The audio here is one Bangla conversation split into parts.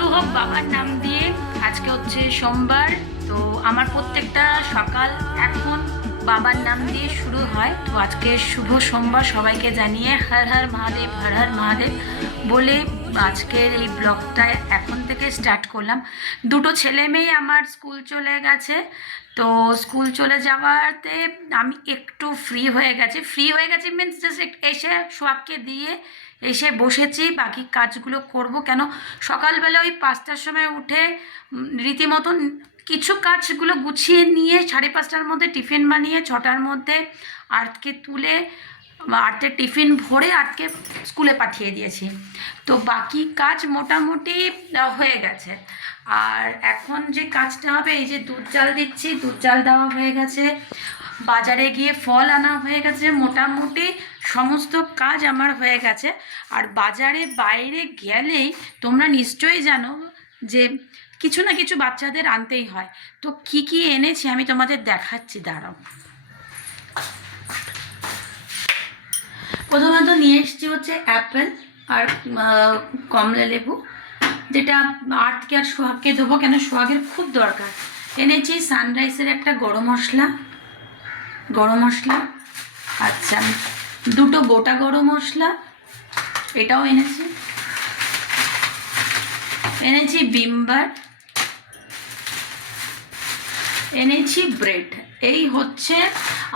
শুরু হোক বাবার নাম দিয়ে। আজকে হচ্ছে সোমবার, তো আমার প্রত্যেকটা সকাল এখন বাবার নাম দিয়ে শুরু হয়। তো আজকে শুভ সোমবার, সবাইকে জানিয়ে হর হর মহাদেব, হর হর মহাদেব বলে আজকের এই ব্লগটা এখন থেকে স্টার্ট করলাম। দুটো ছেলে মেয়ে আমার স্কুল চলে গেছে, তো স্কুল চলে যাওয়াতে আমি একটু ফ্রি হয়ে গেছি মিন্স জাস্ট এসে সোহাগকে দিয়ে এসে বসেছি, বাকি কাজগুলো করব। কেন সকালবেলা ওই 5টার সময় উঠে রীতিমতন কিছু কাজগুলো গুছিয়ে নিয়ে 5:30টার মধ্যে টিফিন বানিয়ে 6টার মধ্যে আর্টকে তুলে আর্টের টিফিন ভরে আর্টকে স্কুলে পাঠিয়ে দিয়েছি। তো বাকি কাজ মোটামুটি হয়ে গেছে। আর এখন যে কাজটা হবে, এই যে দুধ জাল দিচ্ছি, দুধ জাল দেওয়া হয়ে গেছে, বাজারে গিয়ে ফল আনা হয়ে গেছে, মোটামুটি সমস্ত কাজ আমার হয়ে গেছে। আর বাজারে বাইরে গেলেই তোমরা নিশ্চয়ই জানো যে কিছু না কিছু বাচ্চাদের আনতেই হয়। তো কি কি এনেছি আমি তোমাদের দেখাচ্ছি, দাঁড়াও। প্রথমত নিয়ে এসেছি হচ্ছে অ্যাপেল আর কমলা লেবু, যেটা আর্টকে আর সোহাগকে দেবো, কেন সোহাগের খুব দরকার। এনেছি সানরাইসের একটা গরম মশলা, আচ্ছা, দুটো গোটা গরম মশলা, এটাও এনেছি বিমবার, এনেছি ব্রেড, এই হচ্ছে,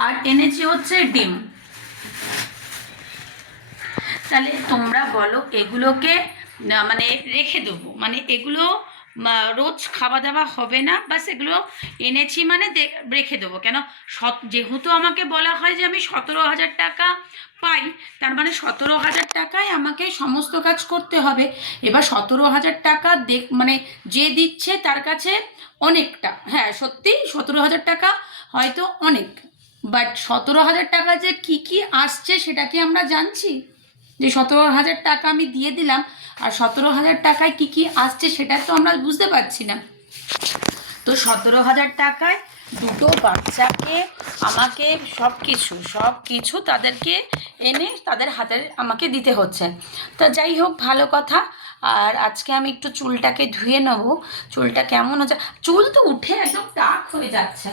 আর এনেছি হচ্ছে ডিম। তাহলে তোমরা বলো এগুলোকে মানে রেখে দেবো, মানে এগুলো রোজ খাওয়া দাওয়া হবে না, বাস এগুলো এনেছি মানে রেখে দেবো। কেন যেহেতু আমাকে বলা হয় যে আমি 17,000 টাকা পাই, তার মানে 17,000 টাকায় আমাকে সমস্ত কাজ করতে হবে। এবার 17,000 টাকা মানে যে দিচ্ছে তার কাছে অনেকটা, হ্যাঁ সত্যি 17,000 টাকা হয়তো অনেক, বাট 17,000 টাকা যে কি কি আসছে সেটা কি আমরা জানছি? যে 17,000 টাকা আমি দিয়ে দিলাম আর 17,000 টাকায় কি কি আসছে সেটা তো আমরা বুঝতে পারছি না। তো 17,000 টাকায় দুটো বাচ্চাকে আমাকে সব কিছু তাদেরকে এনে তাদের হাতে আমাকে দিতে হচ্ছে। তা যাই হোক, ভালো কথা। আর আজকে আমি একটু চুলটাকে ধুয়ে নেবো। চুলটা কেমন হচ্ছে, চুল তো উঠে একদম টাক হয়ে যাচ্ছে,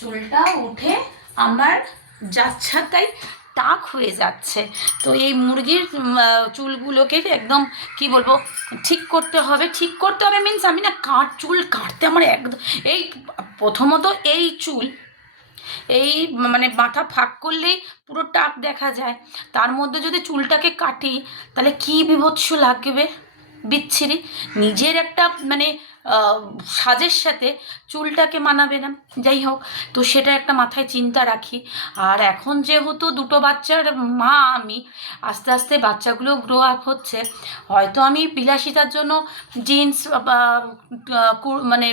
চুলটা উঠে আমার যাচ্ছা তাই টাক হয়ে যাচ্ছে। তো এই মুরগির চুলগুলোকে একদম কি বলবো ঠিক করতে হবে মিন্স আমি না চুল কাটতে আমার একদম, এই প্রথমত এই চুল এই মানে মাথা ফাঁক করলেই পুরো টাক দেখা যায়, তার মধ্যে যদি চুলটাকে কাটি তাহলে কি বিভৎস লাগবে, বিচ্ছিরি। নিজের একটা মানে সাজের সাথে চুলটাকে মানাবে না। যাই হোক, তো সেটা একটা মাথায় চিন্তা রাখি। আর এখন যেহেতু দুটো বাচ্চার মা আমি, আস্তে আস্তে বাচ্চাগুলো গ্রো আপ হচ্ছে, হয়তো আমি বিলাসিতার জন্য জিন্স বা মানে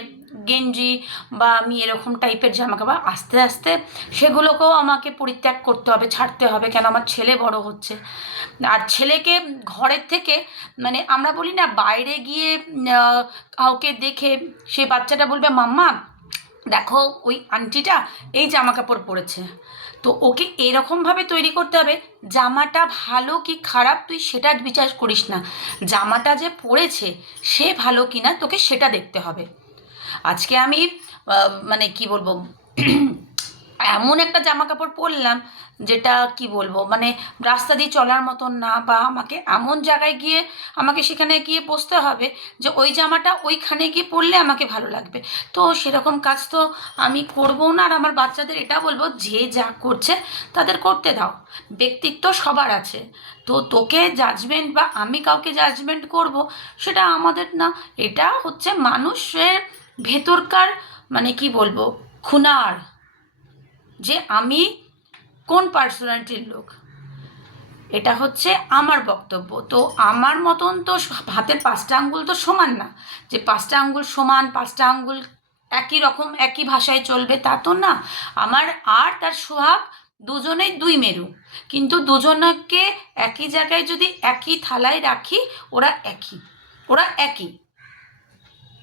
গেঞ্জি বা আমি এরকম টাইপের জামা কাপড় আস্তে আস্তে সেগুলোকেও আমাকে পরিত্যাগ করতে হবে, ছাড়তে হবে। কেন আমার ছেলে বড় হচ্ছে, আর ছেলেকে ঘরের থেকে মানে আমরা বলি না বাইরে গিয়ে কাউকে দেখে সে বাচ্চাটা বলবে মাম্মা দেখো ওই আন্টিটা এই জামা কাপড় পরেছে, তো ওকে এরকমভাবে তৈরি করতে হবে জামাটা ভালো কি খারাপ তুই সেটা বিচার করিস না, জামাটা যে পরেছে সে ভালো কি না তোকে সেটা দেখতে হবে। আজকে আমি মানে কি বলবো এমন একটা জামা কাপড় পরলাম যেটা কি বলবো মানে রাস্তা দিয়ে চলার মতন না, বা আমাকে এমন জায়গায় গিয়ে আমাকে সেখানে গিয়ে বসতে হবে যে ওই জামাটা ওইখানে গিয়ে পরলে আমাকে ভালো লাগবে। তো সেরকম কাজ তো আমি করবো না। আর আমার বাচ্চাদের এটা বলবো যে যা করছে তাদের করতে দাও, ব্যক্তিত্ব সবার আছে। তো তোকে জাজমেন্ট বা আমি কাউকে জাজমেন্ট করব সেটা আমাদের না, এটা হচ্ছে মানুষের ভেতরকার মানে কি বলবো খুনার, যে আমি কোন পার্সোনালিটির লোক, এটা হচ্ছে আমার বক্তব্য। তো আমার মতন তো হাতের 5টা আঙ্গুল তো সমান না, যে 5টা আঙ্গুল সমান, 5টা আঙ্গুল একই রকম একই ভাষায় চলবে তা তো না। আমার আর তার সোহাগ দুজনেই 2 মেরু, কিন্তু দুজনকে একই জায়গায় যদি একই থালায় রাখি ওরা একই।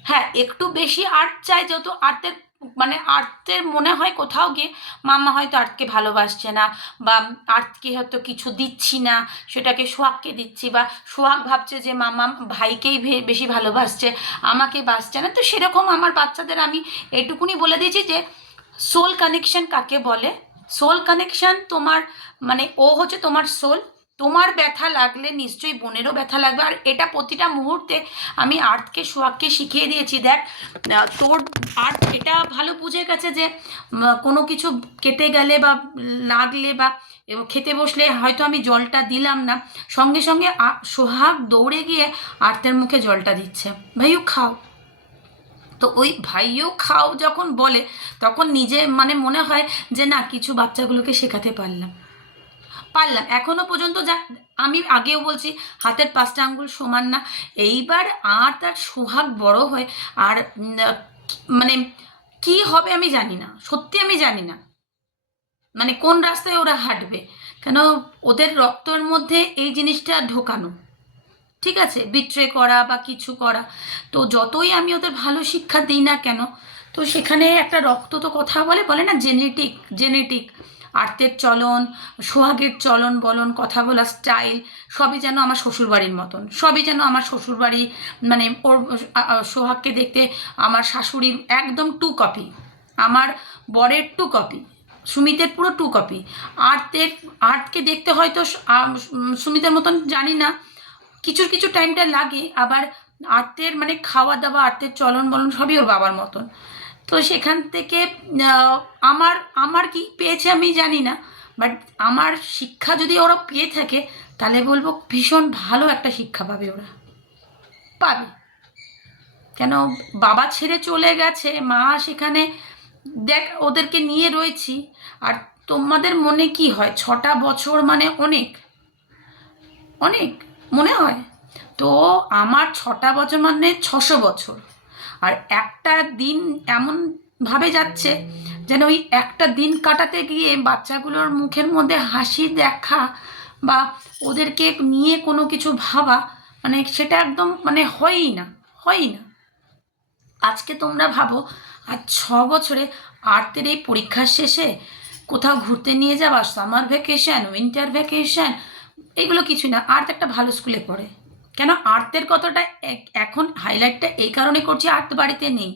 হ্যাঁ, একটু বেশি আর্ট চাই, যেহেতু আর্টের মানে আর্তের মনে হয় কোথাও গিয়ে মাম্মা হয়তো আর্তকে ভালোবাসছে না, বা আর্তকে হয়তো কিছু দিচ্ছি না, সেটাকে সোহাগকে দিচ্ছি, বা সোহাগ ভাবছে যে মাম্মা ভাইকেই বেশি ভালোবাসছে, আমাকে বাসছে না। তো সেরকম আমার বাচ্চাদের আমি এটুকুনি বলে দিয়েছি যে সোল কানেকশন কাকে বলে। সোল কানেকশন তোমার মানে ও হচ্ছে তোমার সোল। তোমার ব্যথা লাগলে নিশ্চয়ই বোনেরও ব্যথা লাগবে। আর এটা প্রতিটা মুহূর্তে আমি আর্থকে সোহাগকে শিখিয়ে দিয়েছি, দেখ তোর আর্থ এটা ভালো বুঝে গেছে যে কোনো কিছু কেটে গেলে বা লাগলে বা খেতে বসলে হয়তো আমি জলটা দিলাম না, সঙ্গে সঙ্গে সোহাগ দৌড়ে গিয়ে আর্থের মুখে জলটা দিচ্ছে, ভাইও খাও। তো ওই ভাইও খাও যখন বলে তখন নিজে মানে মনে হয় যে না কিছু বাচ্চাগুলোকে শেখাতে পারলাম। এখনো পর্যন্ত যা আমি আগেও বলছি, হাতের 5টা আঙ্গুল সমান না। এইবার আর তার সোহাগ বড় হয় আর মানে কি হবে আমি জানি না, সত্যি আমি জানি না মানে কোন রাস্তায় ওরা হাঁটবে, কেন ওদের রক্তের মধ্যে এই জিনিসটা ঢোকানো, ঠিক আছে, বিট্রে করা বা কিছু করা। তো যতই আমি ওদের ভালো শিক্ষা দিই না কেন, তো সেখানে একটা রক্ত তো কথা বলে, বলে না জেনেটিক জেনেটিক। আর্তের চলন, সোহাগের চলন বলন, কথা বলা স্টাইল সবই যেন আমার শ্বশুরবাড়ির মতন, সবই যেন আমার শ্বশুরবাড়ি। মানে ওর সোহাগকে দেখতে আমার শাশুড়ির একদম 2 কপি, আমার বরের 2 কপি, সুমিতের পুরো 2 কপি। আর্তকে দেখতে হয়তো সুমিতের মতন জানি না, কিছু কিছু টাইমটা লাগে। আবার আর্তের মানে খাওয়া দাওয়া, আর্তের চলন বলন সবই ওর বাবার মতন। তো সেখান থেকে আমার আমার কি পেয়েছে আমি জানি না, বাট আমার শিক্ষা যদি ওরা পেয়ে থাকে তাহলে বলবো ভীষণ ভালো একটা শিক্ষা পাবে ওরা, পাবে। কেন বাবা ছেড়ে চলে গেছে, মা সেখানে দেখ ওদেরকে নিয়ে রয়েছি। আর তোমাদের মনে কি হয় 6টা বছর মানে অনেক অনেক মনে হয়? তো আমার 6টা বছর মানে 600 বছর। আর একটা দিন এমনভাবে যাচ্ছে যেন ওই একটা দিন কাটাতে গিয়ে বাচ্চাগুলোর মুখের মধ্যে হাসি দেখা বা ওদেরকে নিয়ে কোনো কিছু ভাবা, মানে সেটা একদম মানে হয়ই না, হয়ই না। আজকে তোমরা ভাবো আর 6 বছরে আর্টের এই পরীক্ষার শেষে কোথাও ঘুরতে নিয়ে যাওয়া, সামার ভ্যাকেশন, উইন্টার ভ্যাকেশন, এগুলো কিছু না। আর্ট একটা ভালো স্কুলে পড়ে। কেন আর্টের কতটা এখন হাইলাইটটা এই কারণে করছি, আর্ট বাড়িতে নেই।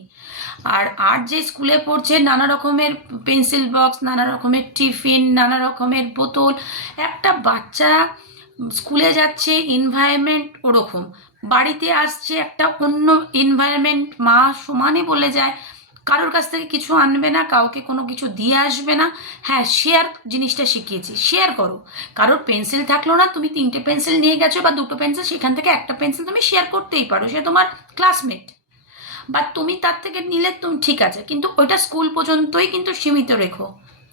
আর আর্ট যে স্কুলে পড়ছে, নানা রকমের পেন্সিল বক্স, নানা রকমের টিফিন, নানা রকমের বোতল, একটা বাচ্চা স্কুলে যাচ্ছে এনভায়রনমেন্ট ওরকম, বাড়িতে আসছে একটা অন্য এনভায়রনমেন্ট। মা সমানে বলে যায় কারোর কাছ থেকে কিছু আনবে না, কাউকে কোনো কিছু দিয়ে আসবে না। হ্যাঁ, শেয়ার জিনিসটা শিখিয়েছি, শেয়ার করো। কারোর পেন্সিল থাকলো না, তুমি 3টে পেন্সিল নিয়ে গেছো বা 2টো পেন্সিল, সেখান থেকে একটা পেন্সিল তুমি শেয়ার করতেই পারো, সে তোমার ক্লাসমেট। বা তুমি তার থেকে নিলে তুমি ঠিক আছে, কিন্তু ওইটা স্কুল পর্যন্তই কিন্তু সীমিত রেখো।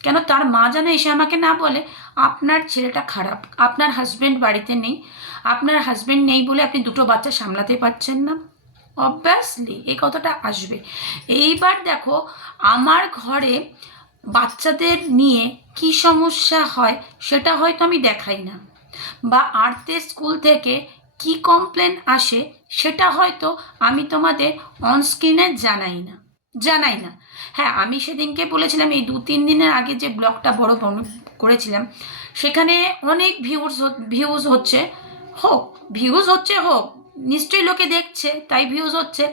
কেন তার মা যেন এসে আমাকে না বলে আপনার ছেলেটা খারাপ, আপনার হাজব্যান্ড বাড়িতে নেই, আপনার হাজব্যান্ড নেই বলে আপনি 2টো বাচ্চা সামলাতে পারছেন না। অবভিয়াসলি এই কথাটা আসবে। এইবার দেখো আমার ঘরে বাচ্চাদের নিয়ে কি সমস্যা হয় সেটা হয়তো আমি দেখাই না, বা আর্টের স্কুল থেকে কি কমপ্লেন আসে সেটা হয়তো আমি তোমাদের অনস্ক্রিনে জানাই না। হ্যাঁ, আমি সেদিনকে বলেছিলাম এই 2-3 দিনের আগে যে ব্লগটা বড় করেছিলাম, সেখানে অনেক ভিউজ হচ্ছে, হোক ভিউজ হচ্ছে, হোক নিশ্চয়ই লোকে দেখছে তাই ভিউজ হচ্ছে।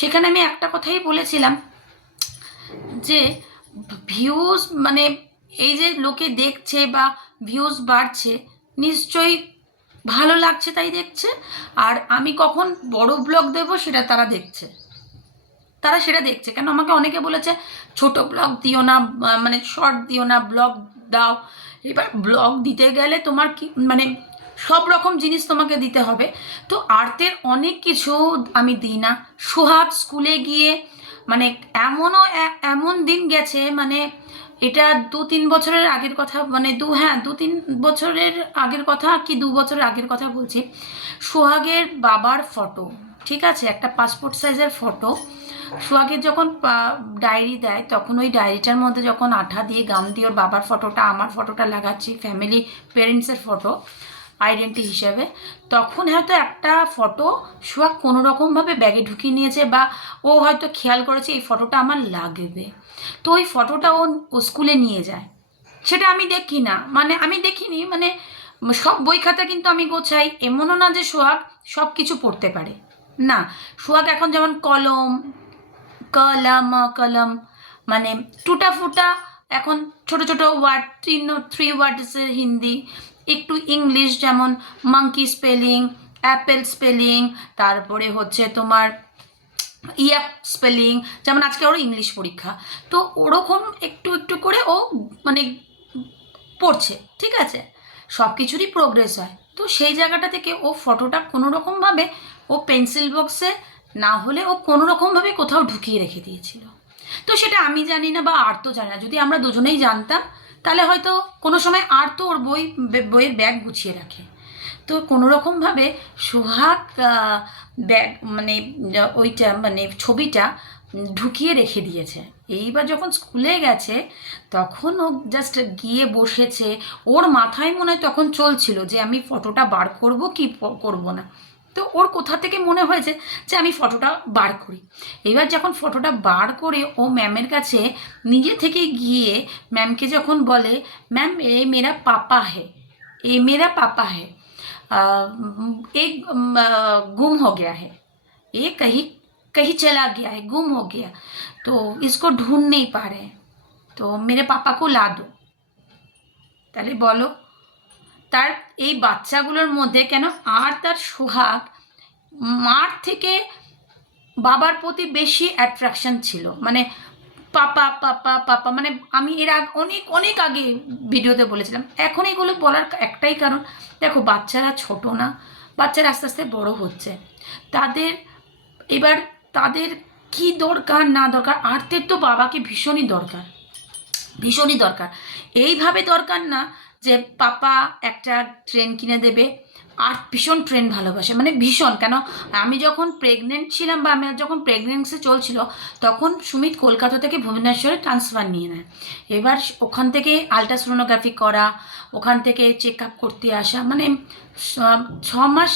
সেখানে আমি একটা কথাই বলেছিলাম যে ভিউজ মানে এই যে লোকে দেখছে বা ভিউজ বাড়ছে, নিশ্চয়ই ভালো লাগছে তাই দেখছে। আর আমি কখন বড় ব্লগ দেবো সেটা তারা সেটা দেখছে। কেন আমাকে অনেকে বলেছে ছোট ব্লগ দিও না, মানে শর্ট দিও না, ব্লগ দাও। এবার ব্লগ দিতে গেলে তোমার কি মানে সব রকম জিনিস তোমাকে দিতে হবে। তো আর্টের অনেক কিছু আমি দিই না। সোহাগ স্কুলে গিয়ে মানে এমন দিন গেছে, মানে এটা 2-3 বছরের আগের কথা, মানে 2-3 বছরের আগের কথা কি 2 বছরের আগের কথা বলছি। সোহাগের বাবার ফটো, ঠিক আছে, একটা পাসপোর্ট সাইজের ফটো। সোহাগের যখন ডায়েরি দেয় তখন ওই ডায়েরিটার মধ্যে যখন আঠা দিয়ে গাম দিয়ে ওর বাবার ফটোটা আমার ফটোটা লাগাচ্ছি, ফ্যামিলি পেরেন্টসের ফটো, আইডেন্টি হিসাবে, তখন হয়তো একটা ফটো সোহাগ কোনো রকমভাবে ব্যাগে ঢুকিয়ে নিয়েছে, বা ও হয়তো খেয়াল করেছে এই ফটোটা আমার লাগবে, তো ওই ফটোটা ও স্কুলে নিয়ে যায়। সেটা আমি দেখি না, মানে আমি দেখিনি, মানে সব বই খাতা কিন্তু আমি গোছাই, এমনও না যে সোহাগ সব কিছু পড়তে পারে না। সোহাগ এখন যেমন কলম, কলম কলম, মানে টুটা ফুটা, এখন ছোট ছোট ওয়ার্ড, 3 ওয়ার্ডসের হিন্দি, একটু ইংলিশ, যেমন মাঙ্কি স্পেলিং, অ্যাপেল স্পেলিং, তারপরে হচ্ছে তোমার ইয়াপ স্পেলিং, যেমন আজকে ওর ইংলিশ পরীক্ষা, তো ওরকম একটু একটু করে ও মানে পড়ছে, ঠিক আছে, সব কিছুরই প্রোগ্রেস হয়। তো সেই জায়গাটা থেকে ও ফটোটা কোনো রকমভাবে ও পেন্সিল বক্সে না হলে ও কোনো রকমভাবে কোথাও ঢুকিয়ে রেখে দিয়েছিল। তো সেটা আমি জানি না বা আর তো জানি না, যদি আমরা দুজনেই জানতাম তাহলে হয়তো কোনো সময় আর তো ওর বইয়ের ব্যাগ গুছিয়ে রাখে। তো কোনো রকমভাবে সোহাগ ব্যাগ মানে ওইটা মানে ছবিটা ঢুকিয়ে রেখে দিয়েছে। এইবার যখন স্কুলে গেছে তখন ও জাস্ট গিয়ে বসেছে, ওর মাথায় মনে হয় তখন চলছিল যে আমি ফটোটা বার করব কি করব না। তো ওর কোথা থেকে মনে হয়েছে যে আমি ফটোটা বার করি। এবার যখন ফটোটা বার করে ও ম্যামের কাছে নিজে থেকে গিয়ে ম্যামকে যখন বলে, ম্যাম এ মেরা পাপা হে, এ মেরা পাপা হে, एक गुम हो गया है, ये कहीं कहीं चला गया है, गुम हो गया, तो इसको ढूंढ नहीं पा रहे हैं, तो मेरे पापा को ला दो। তাহলে বলো, তার এই বাচ্চাগুলোর মধ্যে কেন আর তার সোহাগ মার থেকে বাবার প্রতি বেশি অ্যাট্রাকশন ছিল, মানে পাপা পাপা পাপা, মানে আমি এর আগে অনেক অনেক আগে ভিডিওতে বলেছিলাম। এখন এগুলো বলার একটাই কারণ, দেখো বাচ্চারা ছোট না, বাচ্চারা আস্তে আস্তে বড় হচ্ছে, তাদের এবার তাদের কি দরকার না দরকার, আর্থের তো বাবাকে ভীষণই দরকার, ভীষণই দরকার। এইভাবে দরকার না যে পাপা একটা ট্রেন কিনে দেবে, আর ভীষণ ট্রেন ভালোবাসে, মানে ভীষণ, কেন আমি যখন প্রেগনেন্ট ছিলাম বা আমার যখন প্রেগনেন্সি চলছিল তখন সুমিত কলকাতা থেকে ভুবনেশ্বরে ট্রান্সফার নিয়ে নেয়। এবার ওখান থেকে আলট্রাসোনোগ্রাফি করা, ওখান থেকে চেক আপ করতে আসা, মানে 6 মাস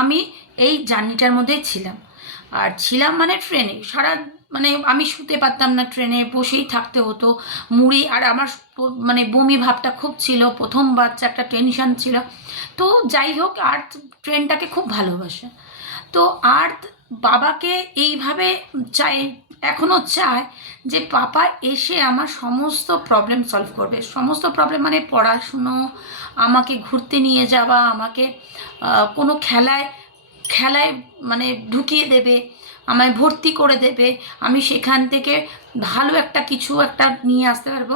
আমি এই জার্নিটার মধ্যেই ছিলাম। আর ছিলাম মানে ট্রেনে সারা, মানে আমি শুতে পারতাম না, ট্রেনে বসেই থাকতে হতো, মুড়ি, আর আমার মানে বমি ভাবটা খুব ছিল, প্রথম বাচ্চা একটা টেনশন ছিল। তো যাই হোক, আর্থ ট্রেনটাকে খুব ভালোবাসে। তো আর্থ বাবাকে এইভাবে চাই, এখনও চায় যে পাপা এসে আমার সমস্ত প্রবলেম সলভ করবে, সমস্ত প্রবলেম মানে পড়াশুনো, আমাকে ঘুরতে নিয়ে যাওয়া, আমাকে কোনো খেলায় খেলায় মানে ঢুকিয়ে দেবে, আমায় ভর্তি করে দেবে, আমি সেখান থেকে ভালো একটা কিছু একটা নিয়ে আসতে পারবো।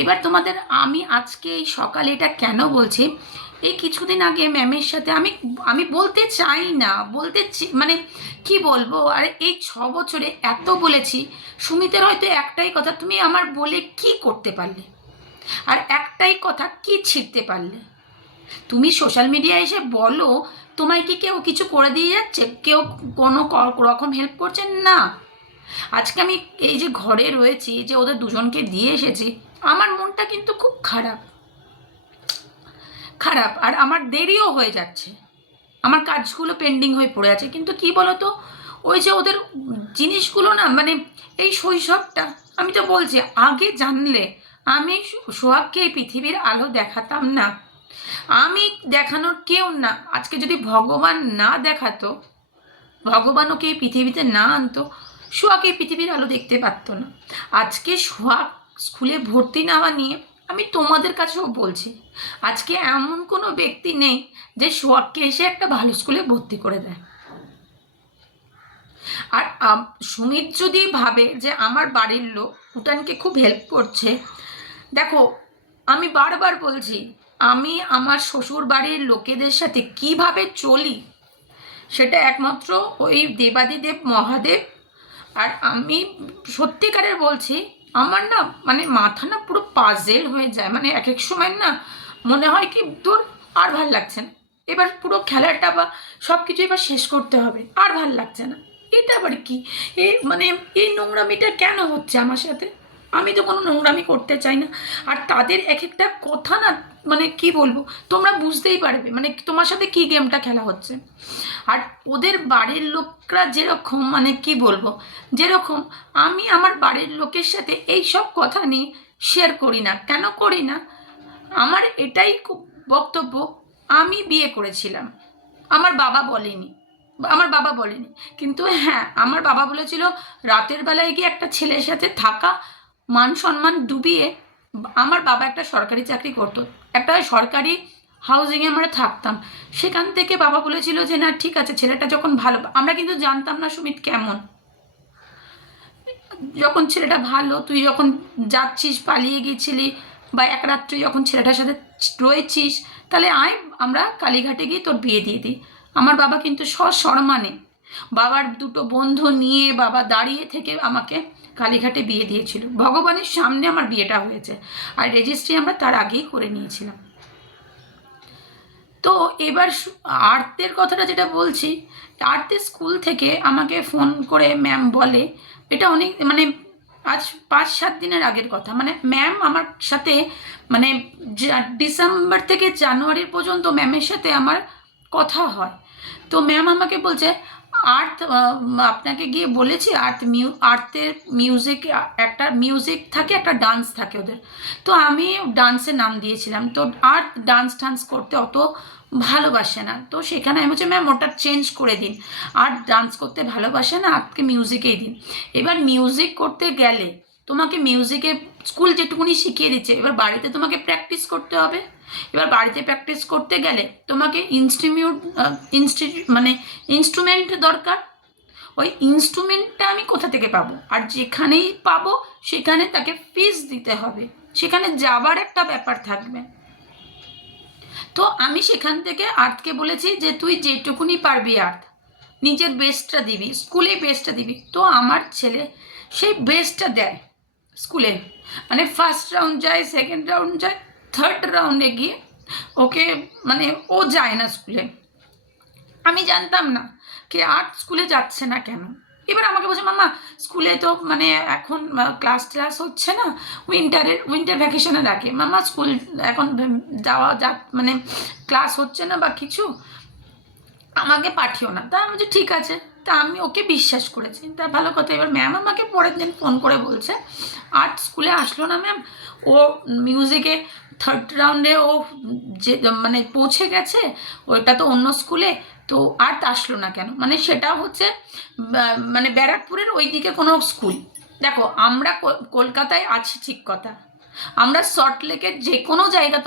এবার তোমাদের আমি আজকে এই সকালে এটা কেন বলছি, এই কিছুদিন আগে ম্যামের সাথে আমি আমি বলতে চাই না, মানে কি বলবো, আর এই 6 বছরে এত বলেছি, সুমিতের হয়তো একটাই কথা, তুমি আমার বলে কি করতে পারলে, আর একটাই কথা কি ছিঁড়তে পারলে। তুমি সোশ্যাল মিডিয়ায় এসে বলো, তোমায় কি কেউ কিছু করে দিয়ে যাচ্ছে, কেউ কোনো রকম হেল্প করছে না। আজকে আমি এই যে ঘরে রয়েছি, যে ওদের দুজনকে দিয়ে এসেছি, আমার মনটা কিন্তু খুব খারাপ খারাপ, আর আমার দেরিও হয়ে যাচ্ছে, আমার কাজগুলো পেন্ডিং হয়ে পড়ে আছে। কিন্তু কি বলো তো, ওই যে ওদের জিনিসগুলো না, মানে এই শৈশবটা, আমি তো বলছি আগে জানলে আমি সোহাগকে এই পৃথিবীর আলো দেখাতাম না, আমি দেখানোর কেউ না। আজকে যদি ভগবান না দেখাতো, ভগবান ওকে এই পৃথিবীতে না আনতো, সোহাগ এই পৃথিবীর আলো দেখতে পারতো না। আজকে সোহাগ স্কুলে ভর্তি নেওয়া নিয়ে আমি তোমাদের কাছেও বলছি, আজকে এমন কোনো ব্যক্তি নেই যে সোহাগকে এসে একটা ভালো স্কুলে ভর্তি করে দেয়। আর সুমিত যদি ভাবে যে আমার বাড়ির লোক উটানকে খুব হেল্প করছে, দেখো আমি বারবার বলছি, আমি আমার শ্বশুর বাড়ির লোকেদের সাথে কিভাবে চলি সেটা একমাত্র ওই দেবাদিদেব মহাদেব। আর আমি সত্যিকারের বলছি, আমার না মানে মাথা না পুরো পাজেল হয়ে যায়, মানে এক এক সময় না মনে হয় কি তোর আর ভাল লাগছে না, এবার পুরো খেলাটা বা সব কিছু এবার শেষ করতে হবে, আর ভাল লাগছে না, এটা আবার কি, মানে এই নোংরামিটা কেন হচ্ছে আমার সাথে। আমি তো কোনো নোংরামি করতে চাই না। আর তাদের এক একটা কথা না, মানে কি বলবো, তোমরা বুঝতেই পারবে মানে তোমার সাথে কি গেমটা খেলা হচ্ছে। আর ওদের বাড়ির লোকরা যেরকম, মানে কি বলবো, যেরকম আমি আমার বাড়ির লোকের সাথে এই সব কথা নিয়ে শেয়ার করি না। কেন করি না? আমার এটাই বক্তব্য, আমি বিয়ে করেছিলাম, আমার বাবা বলেনি, আমার বাবা বলেনি। কিন্তু হ্যাঁ, আমার বাবা বলেছিল রাতের বেলায় গিয়ে একটা ছেলের সাথে থাকা মান সম্মান ডুবিয়ে। আমার বাবা একটা সরকারি চাকরি করতো, একটা সরকারি হাউজিংয়ে আমরা থাকতাম। সেখান থেকে বাবা বলেছিল যে না ঠিক আছে, ছেলেটা যখন ভালো, আমরা কিন্তু জানতাম না সুমিত কেমন। যখন ছেলেটা ভালো, তুই যখন যাচ্ছিস, পালিয়ে গিয়েছিলি বা এক রাত্রে যখন ছেলেটার সাথে রয়েছিস, তাহলে আয় আমরা কালীঘাটে গিয়ে তোর বিয়ে দিয়ে দিই। আমার বাবা কিন্তু সসম্মানে, বাবার দুটো বন্ধু নিয়ে বাবা দাঁড়িয়ে থেকে আমাকে কালীঘাটে বিয়ে দিয়েছিল। ভগবানের সামনে আমার বিয়েটা হয়েছে, আর রেজিস্ট্রি আমরা তার আগেই করে নিয়েছিলাম। তো এবার আর্টের কথাটা যেটা বলছি, আর্টের স্কুল থেকে আমাকে ফোন করে ম্যাম বলে, এটা অনেক মানে আজ 5-7 দিনের আগের কথা, মানে ম্যাম আমার সাথে মানে ডিসেম্বর থেকে জানুয়ারি পর্যন্ত ম্যামের সাথে আমার কথা হয়। তো ম্যাম আমাকে বলছে আর্ট, আপনাকে গিয়ে বলেছি আর্টের মিউজিক, একটা মিউজিক থাকে একটা ডান্স থাকে ওদের। তো আমি ডান্সের নাম দিয়েছিলাম, তো আর্ট ডান্স করতে অত ভালোবাসে না, তো সেখানে আমি বলছি ম্যাম ওটা চেঞ্জ করে দিন, আর্ট ডান্স করতে ভালোবাসে না, আর্টকে মিউজিকেই দিন। এবার মিউজিক করতে গেলে তোমাকে মিউজিকে স্কুল যেটুকুনি শিখিয়ে দিচ্ছে, এবার বাড়িতে তোমাকে প্র্যাকটিস করতে হবে। এবার বাড়িতে প্র্যাকটিস করতে গেলে তোমাকে মানে ইনস্ট্রুমেন্ট দরকার। ওই ইনস্ট্রুমেন্টটা আমি কোথা থেকে পাবো? আর যেখানেই পাবো সেখানে তাকে ফিস দিতে হবে, সেখানে যাবার একটা ব্যাপার থাকবে। তো আমি সেখান থেকে আর্টকে বলেছি যে তুই যেটুকুনি পারবি আর্ট, নিজের বেস্টটা দিবি, স্কুলে বেস্টটা দিবি। তো আমার ছেলে সেই বেস্টটা দেয় স্কুলে, মানে ফার্স্ট রাউন্ড যায়, সেকেন্ড রাউন্ড যায়, থার্ড রাউন্ডে গিয়ে ওকে মানে ও যায় না স্কুলে। আমি জানতাম না কে আর্ট স্কুলে যাচ্ছে না কেন। এবার আমাকে বলছে মাম্মা স্কুলে তো মানে এখন ক্লাস হচ্ছে না, উইন্টার ভ্যাকেশনে রাখে, মাম্মা স্কুল এখন মানে ক্লাস হচ্ছে না বা কিছু, আমাকে পাঠিও না। তা আমি বলছি ঠিক আছে, তা আমি ওকে বিশ্বাস করেছি, তা ভালো কথা। এবার ম্যাম আমাকে পরের দিন ফোন করে বলছে আর্ট স্কুলে আসলো না ম্যাম, ও মিউজিকে থার্ড রাউন্ডে ও যে মানে পৌঁছে গেছে, ওইটা তো অন্য স্কুলে, তো আর্ট আসলো না কেন। মানে সেটা হচ্ছে মানে ব্যারাকপুরের ওই দিকে কোনো স্কুল। দেখো আমরা কলকাতায় আছি ঠিক কথা, আমরা সল্টলেকের যে কোনো জায়গা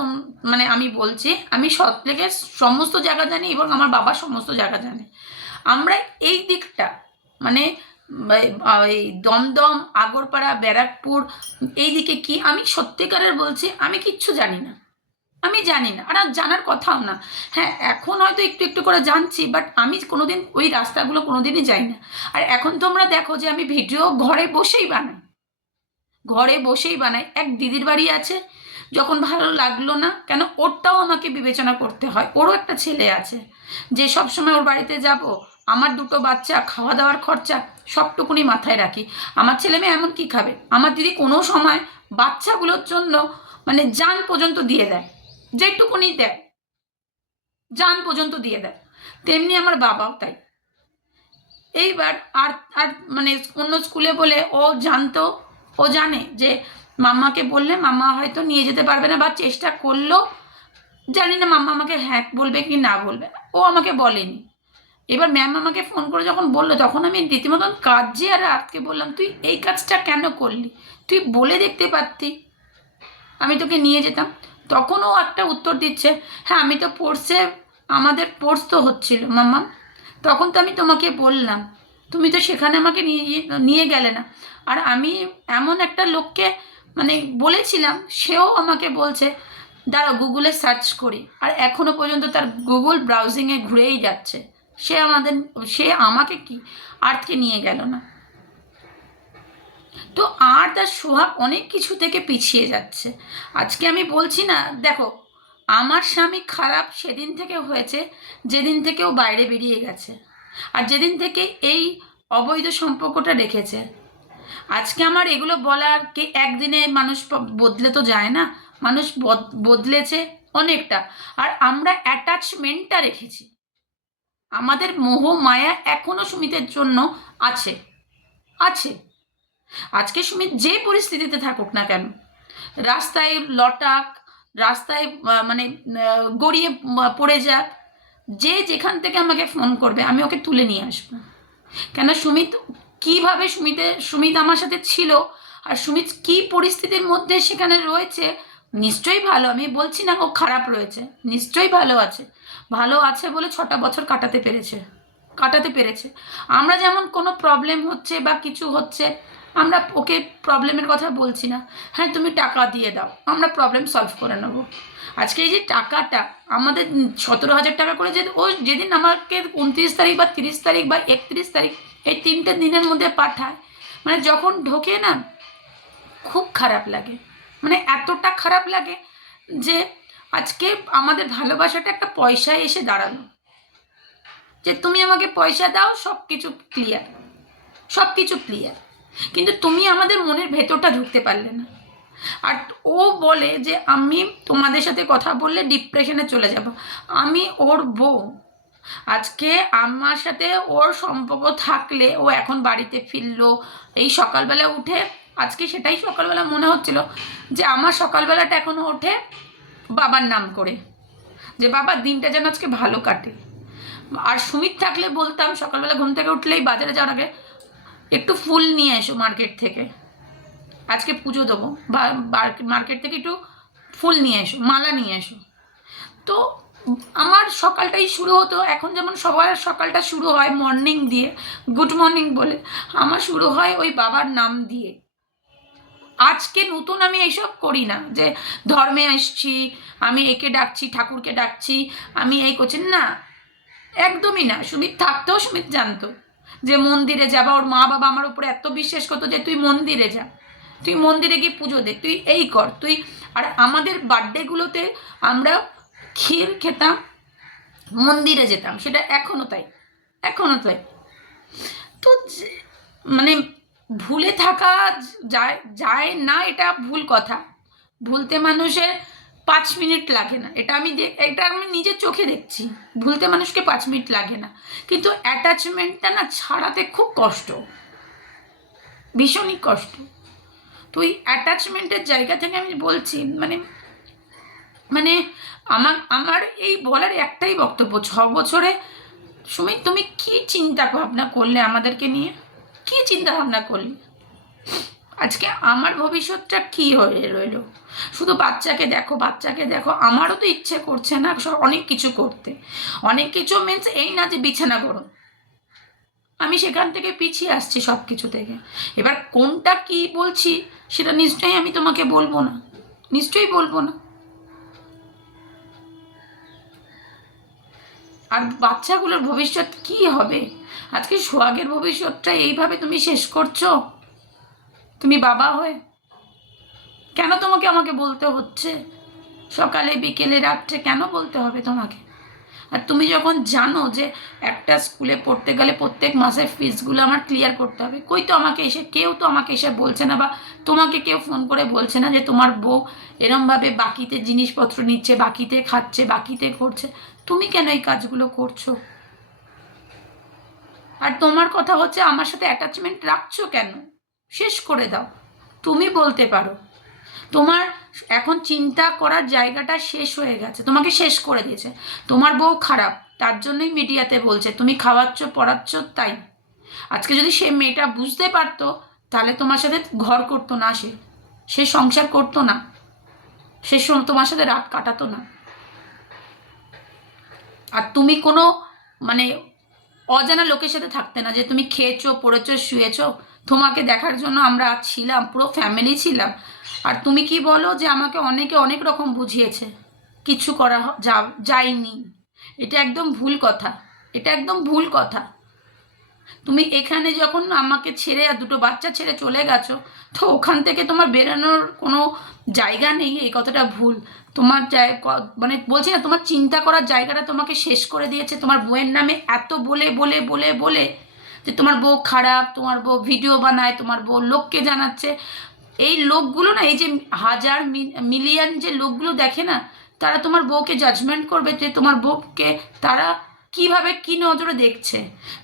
মানে আমি বলছি, আমি সল্টলেকের সমস্ত জায়গা জানি এবং আমার বাবা সমস্ত জায়গা জানে। আমরা এই দিকটা মানে এই দমদম, আগরপাড়া, ব্যারাকপুর এই দিকে কি, আমি সত্যিকারের বলছি আমি কিচ্ছু জানি না, আমি জানি না, আর জানার কথাও না। হ্যাঁ এখন হয়তো একটু একটু করে জানছি, বাট আমি কোনোদিন ওই রাস্তাগুলো কোনোদিনই যাই না। আর এখন তোমরা দেখো যে আমি ভিডিও ঘরে বসেই বানাই, ঘরে বসেই বানাই। এক দিদির বাড়ি আছে, যখন ভালো লাগলো না কেন, ওরটাও আমাকে বিবেচনা করতে হয়, ওরও একটা ছেলে আছে যে সব সময় ওর বাড়িতে যাব, আমার দুটো বাচ্চা, খাওয়া দাওয়ার খরচা সবটুকুনি মাথায় রাখি। আমার ছেলে মেয়ে এমন কি খাবে, আমার দিদি কোনো সময় বাচ্চাগুলোর জন্য মানে জান পর্যন্ত দিয়ে দেয়, যেটুকুনি দেয় জান পর্যন্ত দিয়ে দেয়, তেমনি আমার বাবাও তাই। এইবার আর আর মানে অন্য স্কুলে বলে ও জানতো, ও জানে যে মাম্মাকে বললে মাম্মা হয়তো নিয়ে যেতে পারবে না, বা চেষ্টা করলো, জানি না মাম্মা আমাকে হ্যাঁ বলবে কি না বলবে, ও আমাকে বলেনি। এবার ম্যাম আমাকে ফোন করে যখন বললো, তখন আমি রীতিমতন কাজে আর আজকে বললাম তুই এই কাজটা কেন করলি, তুই বলে দেখতে পারতি, আমি তোকে নিয়ে যেতাম। তখনও একটা উত্তর দিচ্ছে, হ্যাঁ আমি তো পড়ছে, আমাদের পড়স তো হচ্ছিল মাম্মা, তখন তো আমি তোমাকে বললাম, তুমি তো সেখানে আমাকে নিয়ে গেলে না। আর আমি এমন একটা লোককে মানে বলেছিলাম, সেও আমাকে বলছে দাঁড়াও গুগলে সার্চ করি, আর এখনও পর্যন্ত তার গুগল ব্রাউজিংয়ে ঘুরেই যাচ্ছে। সে আমাকে কি আর্টকে নিয়ে গেল না। তো আর্ট আর সোহাগ অনেক কিছু থেকে পিছিয়ে যাচ্ছে। আজকে আমি বলছি না, দেখো আমার স্বামী খারাপ সেদিন থেকে হয়েছে যেদিন থেকে ও বাইরে বেরিয়ে গেছে, আর যেদিন থেকে এই অবৈধ সম্পর্কটা রেখেছে। আজকে আমার এগুলো বলার কি একদিনে মানুষ বদলে তো যায় না, মানুষ বদলেছে অনেকটা। আর আমরা অ্যাটাচমেন্টটা রেখেছি, আমাদের মোহ মায়া এখনো সুমিতের জন্য আছে, আছে। আজকে সুমিত যে পরিস্থিতিতে থাকুক না কেন, রাস্তায় লটাক, রাস্তায় মানে গড়িয়ে পড়ে যাক, যে যেখান থেকে আমাকে ফোন করবে আমি ওকে তুলে নিয়ে আসবো। কেন সুমিত কীভাবে সুমিত আমার সাথে ছিল, আর সুমিত কী পরিস্থিতির মধ্যে সেখানে রয়েছে, নিশ্চয়ই ভালো, আমি বলছি না ও খারাপ রয়েছে, নিশ্চয়ই ভালো আছে, ভালো আছে বলে 6টা বছর কাটাতে পেরেছে। আমরা যেমন কোনো প্রবলেম হচ্ছে বা কিছু হচ্ছে, আমরা ওকে প্রবলেমের কথা বলছি না, হ্যাঁ তুমি টাকা দিয়ে দাও, আমরা প্রবলেম সলভ করে নেবো। আজকে এই যে টাকাটা আমাদের 17,000 টাকা করে, যে ও যেদিন আমাকে 29 তারিখ বা 30 তারিখ বা 31 তারিখ এই 3টে দিনের মধ্যে পাঠায়, মানে যখন ঢোকে না খুব খারাপ লাগে, মানে এতটা খারাপ লাগে যে আজকে আমাদের ভালোবাসাটা একটা পয়সায় এসে দাঁড়ালো, যে তুমি আমাকে পয়সা দাও সব কিছু ক্লিয়ার, সব কিছু ক্লিয়ার, কিন্তু তুমি আমাদের মনের ভেতরটা ঢুকতে পারলে না। আর ও বলে যে আমি তোমাদের সাথে কথা বললে ডিপ্রেশনে চলে যাব। আমি ওর বউ, আজকে আমার সাথে ওর সম্পর্ক থাকলে ও এখন বাড়িতে ফিরলো, এই সকালবেলা উঠে, আজকে সেটাই সকালবেলা মনে হচ্ছিল যে আমার সকালবেলাটা এখনও ওঠে বাবার নাম করে, যে বাবার দিনটা যেন আজকে ভালো কাটে। আর সুমিত থাকলে বলতাম সকালবেলা ঘুম থেকে উঠলেই বাজারে যাওয়ার আগে একটু ফুল নিয়ে এসো মার্কেট থেকে, আজকে পুজো দেবো, বা মার্কেট থেকে একটু ফুল নিয়ে এসো, মালা নিয়ে এসো। তো আমার সকালটাই শুরু হতো, এখন যেমন সবার সকালটা শুরু হয় মর্নিং দিয়ে, গুড মর্নিং বলে, আমার শুরু হয় ওই বাবার নাম দিয়ে। আজকে নতুন আমি এইসব করি না যে ধর্মে আসছি, আমি একে ডাকছি, ঠাকুরকে ডাকছি, আমি এই করছি না, একদমই না। সুমিত থাকতেও সুমিত জানতো যে মন্দিরে যাবা, ওর মা বাবা আমার উপরে এত বিশ্বাস করতো যে তুই মন্দিরে যা, তুই মন্দিরে গিয়ে পুজো দে, তুই এই কর তুই। আর আমাদের বার্থডেগুলোতে আমরা ক্ষীর খেতাম, মন্দিরে যেতাম, সেটা এখনও তাই, এখনও তাই। তো মানে ভুলে থাকা যায় যায় না, এটা ভুল কথা। ভুলতে মানুষের 5 মিনিট লাগে না, এটা আমি নিজের চোখে দেখছি, ভুলতে মানুষকে 5 মিনিট লাগে না, কিন্তু অ্যাটাচমেন্টটা না ছাড়াতে খুব কষ্ট, ভীষণই কষ্ট। তো ওই অ্যাটাচমেন্টের জায়গা থেকে আমি বলছি, মানে মানে আমার এই বলার একটাই বক্তব্য, 6 বছরে সুমিত তুমি কি চিন্তা ভাবনা করলে আমাদেরকে নিয়ে, কি চিন্তা ভাবনা করলে? আজকে আমার ভবিষ্যৎটা কি হয়ে রইল? শুধু বাচ্চাকে দেখো, বাচ্চাকে দেখো, আমারও তো ইচ্ছে করছে না অনেক কিছু করতে, অনেক কিছু মিনস এই না যে বিছানা করো, আমি সেখান থেকে পিছিয়ে আসছি সব কিছু থেকে। এবার কোনটা কি বলছি সেটা নিশ্চয়ই আমি তোমাকে বলবো না, নিশ্চয়ই বলবো না। আর বাচ্চাগুলোর ভবিষ্যৎ কি হবে? আজকে সোহাগের ভবিষ্যৎটা এইভাবে তুমি শেষ করছো, তুমি বাবা হয়ে। কেন তোমাকে আমাকে বলতে হচ্ছে সকালে বিকেলে রাত্রে, কেন বলতে হবে তোমাকে? আর তুমি যখন জানো যে একটা স্কুলে পড়তে গেলে প্রত্যেক মাসের ফিসগুলো আমার ক্লিয়ার করতে হবে, কই তো আমাকে এসে কেউ তো আমাকে এসে বলছে না, বা তোমাকে কেউ ফোন করে বলছে না যে তোমার বউ এরমভাবে বাকিতে জিনিসপত্র নিচ্ছে, বাকিতে খাচ্ছে, বাকিতে করছে, তুমি কেন এই কাজগুলো করছো? আর তোমার কথা হচ্ছে আমার সাথে অ্যাটাচমেন্ট রাখছো কেন? শেষ করে দাও। তুমি বলতে পারো, তোমার এখন চিন্তা করার জায়গাটা শেষ হয়ে গেছে, তোমাকে শেষ করে দিয়েছে। তোমার বউ খারাপ, তার জন্যই মিডিয়াতে বলছে, তুমি খাওয়াচ্ছ পড়াচ্ছ তাই। আজকে যদি সে মেয়েটা বুঝতে পারতো তাহলে তোমার সাথে ঘর করতো না, সে সংসার করতো না, সে তোমার সাথে রাত কাটাতো না। আর তুমি কোনো মানে অজানা লোকের সাথে থাকতে না, যে তুমি খেয়েছো পড়েছো শুয়েছো, তোমাকে দেখার জন্য আমরা ছিলাম, পুরো ফ্যামিলি ছিলাম। আর তুমি কি বলো যে আমাকে অনেকে অনেক রকম বুঝিয়েছে, কিছু করা যায়নি। এটা একদম ভুল কথা, এটা একদম ভুল কথা। তুমি এখানে যখন আমাকে ছেড়ে আর দুটো বাচ্চা ছেড়ে চলে গেছো, তো ওখান থেকে তোমার বেরোনোর কোনো জায়গা নেই, এই কথাটা ভুল। তোমার মানে বলছি না, তোমার চিন্তা করার জায়গাটা তোমাকে শেষ করে দিয়েছে, তোমার বউয়ের নামে এত বলে বলে বলে বলে যে তোমার বউ খারাপ, তোমার বউ ভিডিও বানায়, তোমার বউ লোককে জানাচ্ছে। এই লোকগুলো না, এই যে হাজার মিলিয়ন যে লোকগুলো দেখে না, তারা তোমার বউকে জাজমেন্ট করবে যে তোমার বউকে তারা কিভাবে কি নজরে দেখছে,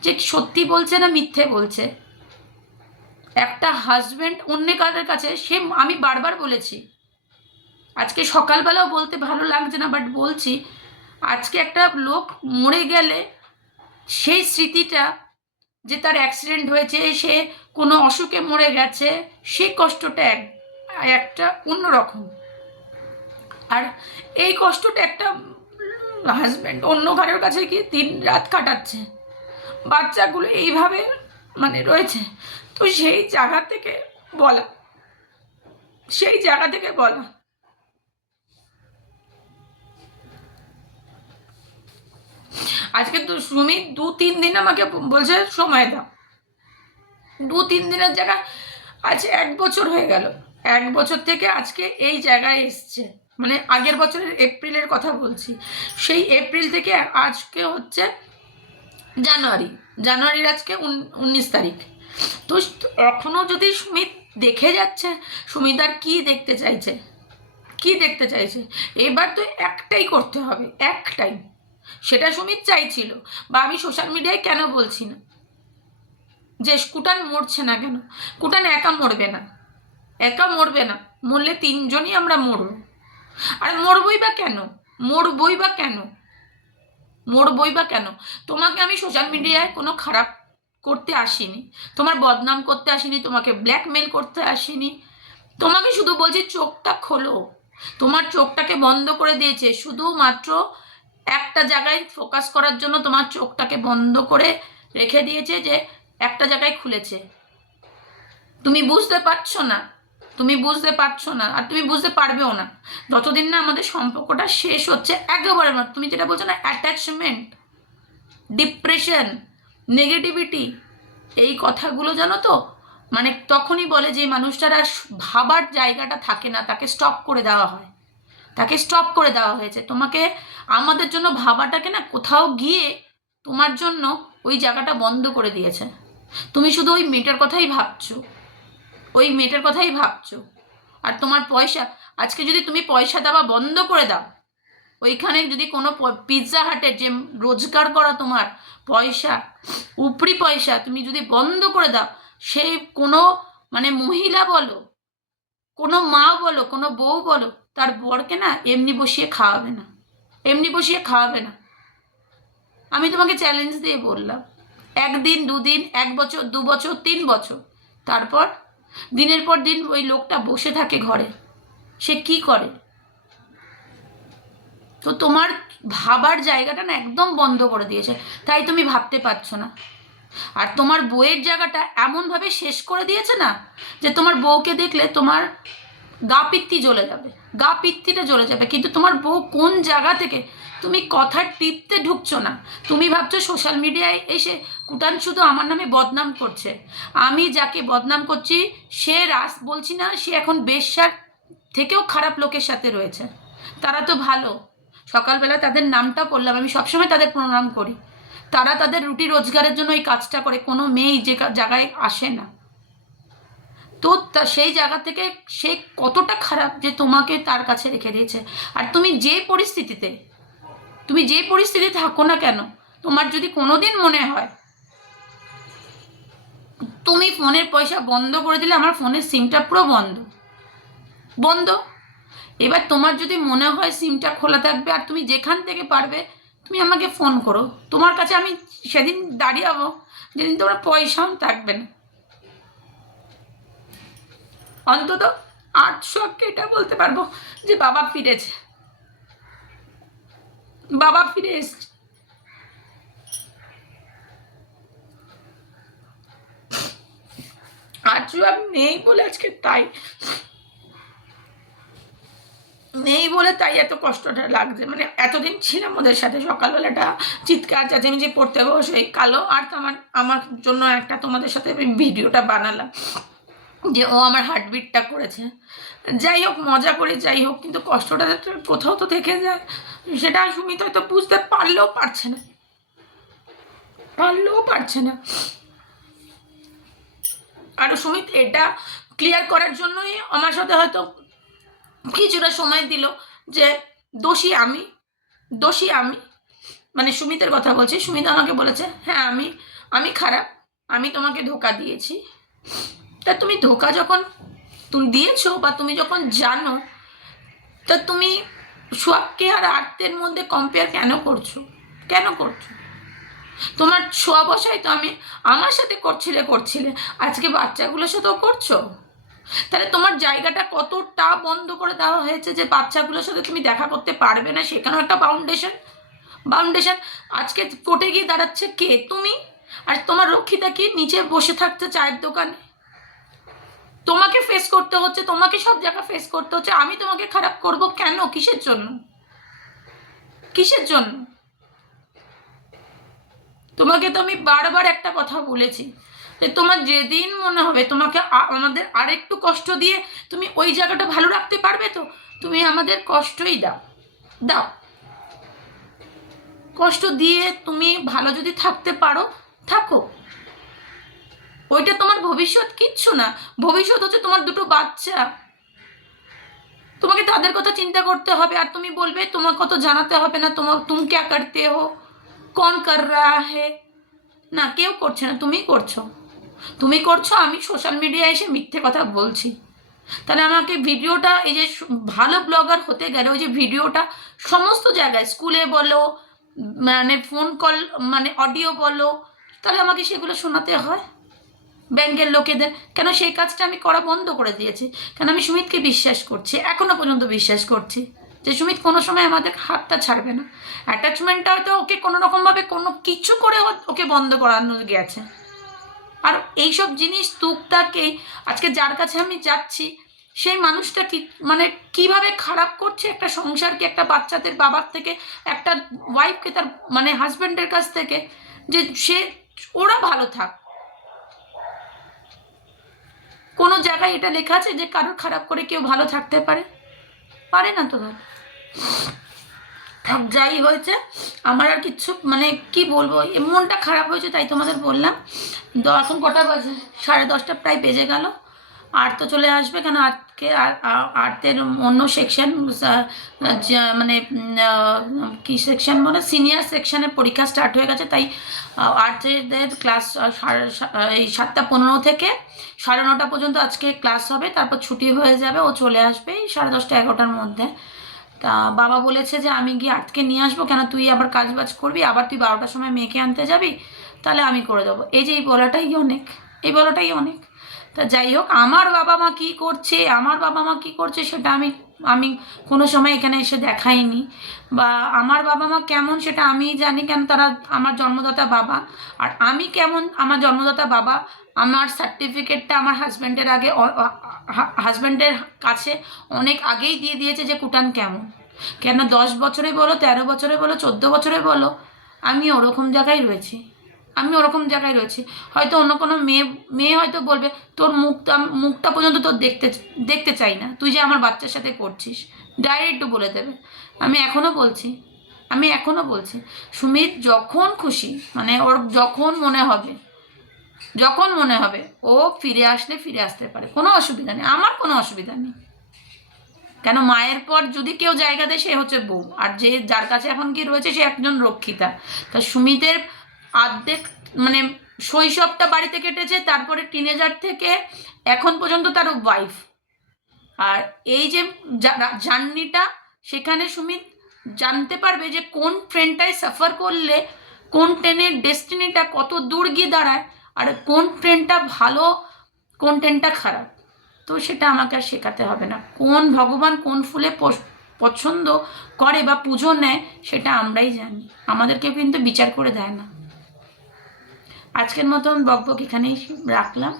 যে সত্যি বলছে না মিথ্যে বলছে। একটা হাজব্যান্ড অন্য কারোর কাছে, সে আমি বারবার বলেছি, আজকে সকালবেলাও বলতে ভালো লাগছে না বাট বলছি, আজকে একটা লোক মরে গেলে সেই স্মৃতিটা, যে তার অ্যাক্সিডেন্ট হয়েছে, সে কোনো অসুখে মরে গেছে, সেই কষ্টটা একটা অন্যরকম। আর এই কষ্টটা একটা হাজব্যান্ড অন্য কারোর কাছে গিয়ে দিন রাত কাটাচ্ছে, বাচ্চাগুলো এইভাবে মানে রয়েছে। তো সেই জায়গা থেকে বলা, সেই জায়গা থেকে বলা, আজকে তো সুমিত 2-3 দিন আমাকে বলছে সময় দাও, 2-3 দিনের জায়গায় আজ 1 বছর হয়ে গেল। 1 বছর থেকে আজকে এই জায়গায় এসছে, মানে আগের বছরের এপ্রিলের কথা বলছি। সেই এপ্রিল থেকে আজকে হচ্ছে জানুয়ারির আজকে 19 তারিখ। তো এখনও যদি সুমিত দেখে যাচ্ছে, সুমিত আর কি দেখতে চাইছে, কি দেখতে চাইছে? এবার তো একটাই করতে হবে, একটাই। সেটা সুমিত চাইছিল, বা আমি সোশ্যাল মিডিয়ায় কেন বলছি না যে কুটান মরছে না কেন? কুটান একা মরবে না, একা মরবে না, মরলে 3 জনই আমরা মরব। আর মরবই বা কেন? মরবই বা কেন? মরবই বা কেন? তোমাকে আমি সোশ্যাল মিডিয়ায় কোনো খারাপ করতে আসিনি, তোমার বদনাম করতে আসিনি, তোমাকে ব্ল্যাকমেল করতে আসিনি। তোমাকে শুধু বলছি চোখটা খোলো। তোমার চোখটাকে বন্ধ করে দিয়েছে শুধুমাত্র একটা জায়গায় ফোকাস করার জন্য, তোমার চোখটাকে বন্ধ করে রেখে দিয়েছে, যে একটা জায়গায় খুলেছে। তুমি বুঝতে পারছো না, তুমি বুঝতে পারছো না, আর তুমি বুঝতে পারবেও না যতদিন না আমাদের সম্পর্কটা শেষ হচ্ছে একেবারে না। তুমি যেটা বলছো না, অ্যাটাচমেন্ট, ডিপ্রেশন, নেগেটিভিটি, এই কথাগুলো জানো তো, মানে তখনই বলে যে মানুষটার আর ভাবার জায়গাটা থাকে না, তাকে স্টপ করে দেওয়া হয়, তাকে স্টপ করে দেওয়া হয়েছে। তোমাকে আমাদের জন্য ভাবাটাকে না কোথাও গিয়ে তোমার জন্য ওই জায়গাটা বন্ধ করে দিয়েছে। তুমি শুধু ওই মেয়েটার কথাই ভাবছো, ওই মেয়েটার কথাই ভাবছো। আর তোমার পয়সা, আজকে যদি তুমি পয়সা দেওয়া বন্ধ করে দাও, ওইখানে যদি কোনো পিৎজা হাটের যে রোজগার করা তোমার পয়সা, উপরি পয়সা তুমি যদি বন্ধ করে দাও, সেই কোনো মানে মহিলা বলো, কোনো মা বলো, কোনো বউ বলো, তার বরকে না এমনি বসিয়ে খাওয়াবে না, এমনি বসিয়ে খাওয়াবে না। আমি তোমাকে চ্যালেঞ্জ দিয়ে বললাম, 1 দিন 2 দিন, 1 বছর 2 বছর 3 বছর, তারপর দিনের পর দিন ওই লোকটা বসে থাকে ঘরে, সে কি করে? তো তোমার ভাবার জায়গাটা না একদম বন্ধ করে দিয়েছে, তাই তুমি ভাবতে পারছো না। আর তোমার বউয়ের জায়গাটা এমনভাবে শেষ করে দিয়েছে না, যে তোমার বউকে দেখলে তোমার গা পিত্তি জ্বলে যাবে, গা পিত্তিটা জ্বলে যাবে। কিন্তু তোমার বউ কোন জায়গা থেকে, তুমি কথা টিপতে ঢুকছো না। তুমি ভাবছো সোশ্যাল মিডিয়ায় এসে কুটান শুধু আমার নামে বদনাম করছে। আমি যাকে বদনাম করছি সে বলছি না, সে এখন বেশ্যার থেকেও খারাপ লোকের সাথে রয়েছে। তারা তো ভালো, সকালবেলা তাদের নামটা করলাম, আমি সবসময় তাদের প্রণাম করি। তারা তাদের রুটি রোজগারের জন্য এই কাজটা করে, কোনো মেয়ে যে জায়গায় আসে না। তো সেই জায়গা থেকে সে কতটা খারাপ যে তোমাকে তার কাছে রেখে দিয়েছে। আর তুমি যে পরিস্থিতিতে থাকো না কেন, তোমার যদি কোনোদিন মনে হয় তুমি ফোনের পয়সা বন্ধ করে দিলে, আমার ফোনের সিমটা পুরো বন্ধ। এবার তোমার যদি মনে হয় সিমটা খোলা থাকবে আর তুমি যেখান থেকে পারবে তুমি আমাকে ফোন করো, তোমার কাছে আমি সেদিন দাঁড়িয়ে যাবো যেদিন তোমার পয়সাও থাকবে না। অন্তত 800 এটা বলতে পারবো যে বাবা ফিরেছে, বাবা ফিরে এসছে। আজ নেই বলে আজকে তাই নেই বলে তাই এত কষ্টটা লাগছে। মানে এতদিন ছিলাম ওদের সাথে, সকালবেলাটা চিৎকার চেঁচামেচি পড়তে বসে কালো, আর আমার জন্য একটা তোমাদের সাথে ভিডিওটা বানালাম যে ও আমার হার্টবিটটা করেছে। যাই হোক, মজা করে যাই হোক, কিন্তু কষ্টটা কোথাও তো থেকে যায়। সেটা সুমিত হয়তো বুঝতে পারলেও পারছে না। আর সুমিত এটা ক্লিয়ার করার জন্যই আমার সাথে হয়তো কিছুটা সময় দিল যে দোষী আমি, মানে সুমিতের কথা বলছি। সুমিত আমাকে বলেছে হ্যাঁ আমি খারাপ, আমি তোমাকে ধোকা দিয়েছি। তা তুমি ধোকা যখন তুমি দিয়েছো বা তুমি যখন জানো, তা তুমি সোহাগকে আর আর্তের মধ্যে কম্পেয়ার কেন করছো? তোমার ছোঁয়া বসাই তো আমি আমার সাথে করছিলে, আজকে বাচ্চাগুলোর সাথেও করছো। তাহলে তোমার জায়গাটা কতটা বন্ধ করে দেওয়া হয়েছে যে বাচ্চাগুলোর সাথে তুমি দেখা করতে পারবে না, সেখানেও একটা বাউন্ডেশন। আজকে কোর্টে গিয়ে দাঁড়াচ্ছে কে? তুমি। আর তোমার রক্ষিতা কি নিচে বসে থাকতে চায়ের দোকানে? তোমাকে ফেস করতে হচ্ছে, তোমাকে সব জায়গা ফেস করতে হচ্ছে। আমি তোমাকে খারাপ করব কেন? কিসের জন্য? তোমাকে তো আমি বারবার একটা কথা বলেছি যে তোমার যেদিন মনে হবে তোমাকে আমাদের আরেকটু কষ্ট দিয়ে তুমি ওই জায়গাটা ভালো রাখতে পারবে, তো তুমি আমাদের কষ্টই দাও। কষ্ট দিয়ে তুমি ভালো যদি থাকতে পারো থাকো, ওইটা তোমার ভবিষ্যৎ কিচ্ছু না। ভবিষ্যৎ হচ্ছে তোমার দুটো বাচ্চা, তোমাকে তাদের কথা চিন্তা করতে হবে। আর তুমি বলবে তোমার কত জানাতে হবে না, তুম ক্যা করতে হো, কন কর রা হে। না, কেউ করছে না, তুমি করছো। আমি সোশ্যাল মিডিয়ায় এসে মিথ্যে কথা বলছি, তাহলে আমাকে ভিডিওটা, এই যে ভালো ব্লগার হতে গেলে ওই যে ভিডিওটা সমস্ত জায়গায়, স্কুলে বলো, মানে ফোন কল, মানে অডিও বলো, তাহলে আমাকে সেগুলো শোনাতে হয় ব্যাংকের লোকেদের। কেন সেই কাজটা আমি করা বন্ধ করে দিয়েছি? কেন আমি সুমিতকে বিশ্বাস করছি, এখনো পর্যন্ত বিশ্বাস করছি যে সুমিত কোনো সময় আমাদের হাতটা ছাড়বে না। অ্যাটাচমেন্টটা হয়তো ওকে কোনো রকমভাবে কোনো কিছু করে ওকে বন্ধ করানো গেছে। আর এইসব জিনিস টুকটাকে আজকে যার কাছে আমি যাচ্ছি, সেই মানুষটা কি মানে কিভাবে খারাপ করছে একটা সংসারকে, একটা বাচ্চাদের বাবার থেকে, একটা ওয়াইফকে তার মানে হাজব্যান্ডের কাছ থেকে, যে ওরা ভালো থাক। কোনো জায়গায় এটা লেখা আছে যে কারোর খারাপ করে কেউ ভালো থাকতে পারে না তো ভালো থাক। যাই হয়েছে, আমার আর কিচ্ছু মানে কি বলবো, মনটা খারাপ হয়েছে তাই তোমাদের বললাম। এখন কটা বাজে? 10:30 প্রায় বেজে গেল। আর তো চলে আসবে, কেন আজকে আর্টের অন্য সেকশন, মানে কি সেকশন বলে, সিনিয়র সেকশনের পরীক্ষা স্টার্ট হয়ে গেছে। তাই আর্টের ক্লাস এই 7:15 থেকে 9:30 পর্যন্ত আজকে ক্লাস হবে, তারপর ছুটি হয়ে যাবে, ও চলে আসবে 10:30 11টার মধ্যে। তা বাবা বলেছে যে আমি গিয়ে আর্টকে নিয়ে আসবো, কেন তুই আবার কাজবাজ করবি, আবার তুই 12টার সময় মেয়েকে আনতে যাবি, তাহলে আমি করে দেবো। এই যে এই বলাটাই অনেক। তা যাই হোক, আমার বাবা মা কী করছে সেটা আমি কোনো সময় এখানে এসে দেখাইনি, বা আমার বাবা মা কেমন সেটা আমি জানি, কেন তারা আমার জন্মদাতা বাবা। আর আমি কেমন, আমার জন্মদাতা বাবা আমার সার্টিফিকেটটা আমার হাজব্যান্ডের কাছে অনেক আগেই দিয়ে দিয়েছে যে কুটান কেমন। কেন 10 বছরে বলো, 13 বছরে বলো, 14 বছরে বলো, আমি ওরকম জায়গায় রয়েছি। হয়তো অন্য কোনো মেয়ে হয়তো বলবে তোর মুখটা পর্যন্ত তোর দেখতে চাই না, তুই যে আমার বাচ্চার সাথে করছিস, ডাইরেক্ট বলে দেবে। আমি এখনো বলছি সুমিত যখন খুশি, মানে ওর যখন মনে হবে ও ফিরে আসতে পারে, কোনো অসুবিধা নেই, আমার কোনো অসুবিধা নেই। কেন মায়ের পর যদি কেউ জায়গা দেয় সে হচ্ছে বউ, আর যার কাছে এখন কি রয়েছে সে একজন রক্ষিতা। তা সুমিতের অর্ধেক মানে শৈশবটা বাড়িতে কেটেছে, তারপরে টিনেজার থেকে এখন পর্যন্ত তার ওয়াইফ। আর এই যে জার্নিটা, সেখানে সুমিত জানতে পারবে যে কোন ট্রেনটায় সাফার করলে কোন ট্রেনের ডেস্টিনিটা কত দূর গিয়ে দাঁড়ায়, আর কোন ট্রেনটা ভালো কোন ট্রেনটা খারাপ। তো সেটা আমাকে আর শেখাতে হবে না। কোন ভগবান কোন ফুলে পছন্দ করে বা পুজো নেয় সেটা আমরাই জানি, আমাদেরকে কিন্তু বিচার করে দেয় না। আজকের মতন বকবক এখানেই রাখলাম,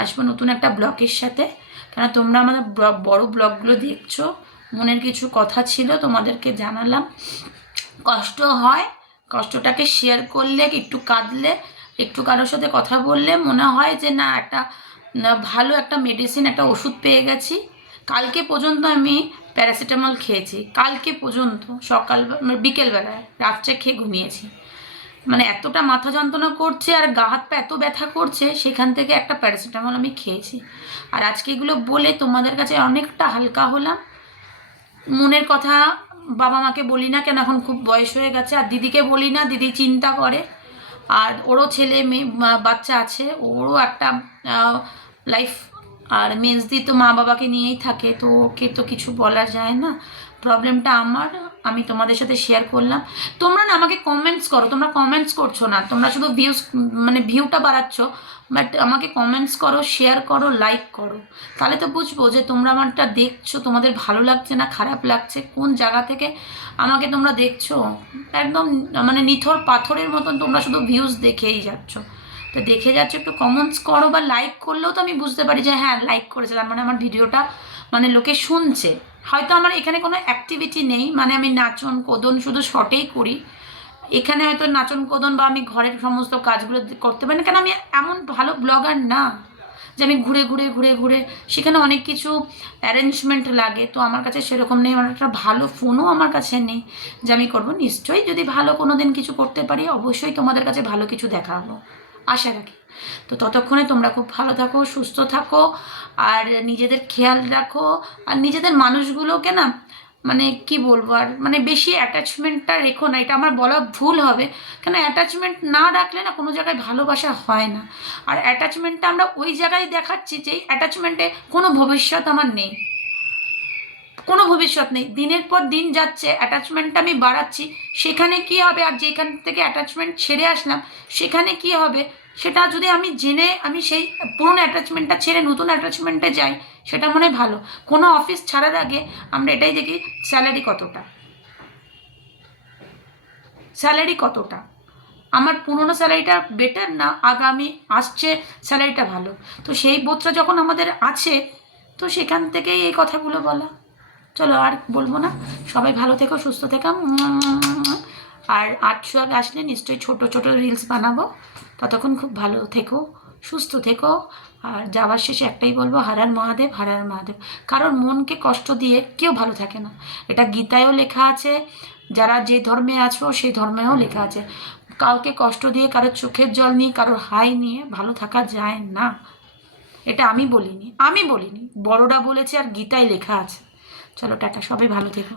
আসবো নতুন একটা ব্লগের সাথে। কেন তোমরা আমাদের বড় ব্লগগুলো দেখছো, মনের কিছু কথা ছিল তোমাদেরকে জানালাম। কষ্ট হয়, কষ্টটাকে শেয়ার করলে, একটু কাঁদলে, একটু কারোর সাথে কথা বললে মনে হয় যে না একটা ভালো একটা মেডিসিন, একটা ওষুধ পেয়ে গেছি। কালকে পর্যন্ত আমি প্যারাসিটামল খেয়েছি, কালকে পর্যন্ত বিকেলবেলায়, রাত্রে খেয়ে ঘুমিয়েছি। মানে এতটা মাথা যন্ত্রণা করছে আর গা হাত পা এত ব্যথা করছে, সেখান থেকে একটা প্যারাসিটামল আমি খেয়েছি। আর আজকে এগুলো বলে তোমাদের কাছে অনেকটা হালকা হলাম। মনের কথা বাবা মাকে বলি না কেন, এখন খুব বয়স হয়ে গেছে। আর দিদিকে বলি না, দিদি চিন্তা করে। আর ওরও ছেলে মেয়ে বাচ্চা আছে, ওরও একটা লাইফ। আর মেজদি তো মা বাবাকে নিয়েই থাকে, তো ওকে তো কিছু বলা যায় না। প্রবলেমটা আমার, আমি তোমাদের সাথে শেয়ার করলাম। তোমরা না আমাকে কমেন্টস করো, তোমরা কমেন্টস করছো না, তোমরা শুধু ভিউজ মানে ভিউটা বাড়াচ্ছ। বাট আমাকে কমেন্টস করো, শেয়ার করো, লাইক করো, তাহলে তো বুঝবো যে তোমরা আমারটা দেখছো, তোমাদের ভালো লাগছে না খারাপ লাগছে, কোন জায়গা থেকে আমাকে তোমরা দেখছো। একদম মানে নিথর পাথরের মতন তোমরা শুধু ভিউজ দেখেই যাচ্ছ। তো দেখে যাচ্ছ, একটু কমেন্টস করো বা লাইক করলেও তো আমি বুঝতে পারি যে হ্যাঁ লাইক করেছে, তার মানে আমার ভিডিওটা মানে লোকে শুনছে। হয়তো আমার এখানে কোনো অ্যাক্টিভিটি নেই, মানে আমি নাচন কোদন শুধু শর্টেই করি। এখানে হয়তো নাচন কোদন বা আমি ঘরের সমস্ত কাজগুলো করতে পারি না, কেন আমি এমন ভালো ব্লগার না যে আমি ঘুরে ঘুরে ঘুরে ঘুরে, সেখানে অনেক কিছু অ্যারেঞ্জমেন্ট লাগে, তো আমার কাছে সেরকম নেই। আমার একটা ভালো ফোনও আমার কাছে নেই যে আমি করবো। নিশ্চয়ই যদি ভালো কোনো দিন কিছু করতে পারি, অবশ্যই তোমাদের কাছে ভালো কিছু দেখাবো, আশা রাখি। তো ততক্ষণে তোমরা খুব ভালো থাকো, সুস্থ থাকো, আর নিজেদের খেয়াল রাখো। আর নিজেদের মানুষগুলোকে না মানে কি বলবো, আর মানে বেশি অ্যাটাচমেন্টটা রেখো না, এটা আমার বলা ভুল হবে। কেন অ্যাটাচমেন্ট না রাখলে না কোনো জায়গায় ভালোবাসা হয় না। আর অ্যাটাচমেন্টটা আমরা ওই জায়গায় দেখাচ্ছি যে অ্যাটাচমেন্টে কোনো ভবিষ্যৎ আমার নেই, কোনো ভবিষ্যৎ নেই। দিনের পর দিন যাচ্ছে, অ্যাটাচমেন্টটা আমি বাড়াচ্ছি, সেখানে কি হবে? আর যেখান থেকে অ্যাটাচমেন্ট ছেড়ে আসলাম সেখানে কি হবে? সেটা যদি আমি জেনে আমি সেই পুরনো অ্যাটাচমেন্টটা ছেড়ে নতুন অ্যাটাচমেন্টে যাই, সেটা মনে হয় ভালো। কোনো অফিস ছাড়ার আগে আমরা এটাই দেখি স্যালারি কতটা, স্যালারি কতটা, আমার পুরনো স্যালারিটা বেটার না আগামী আসছে স্যালারিটা ভালো। তো সেই বোধটা যখন আমাদের আছে, তো সেখান থেকেই এই কথাগুলো বলা। চলো আর বলবো না, সবাই ভালো থেকো, সুস্থ থেকো। আর 800 আসলে নিশ্চয়ই ছোট ছোট রিলস বানাবো। ততক্ষণ খুব ভালো থেকো, সুস্থ থেকো। আর যাওয়ার শেষে একটাই বলবো, হর হর মহাদেব, হর হর মহাদেব। কারণ মনকে কষ্ট দিয়ে কেউ ভালো থাকে না, এটা গীতায়ও লেখা আছে। যারা যে ধর্মে আছো সেই ধর্মেও লেখা আছে, কাউকে কষ্ট দিয়ে, কারোর চোখের জল নিয়ে, কারোর হাই নিয়ে ভালো থাকা যায় না। এটা আমি বলিনি, আমি বলিনি, বড়রা বলেছে, আর গীতায় লেখা আছে। চলো টাটা, সবাই ভালো থেকো।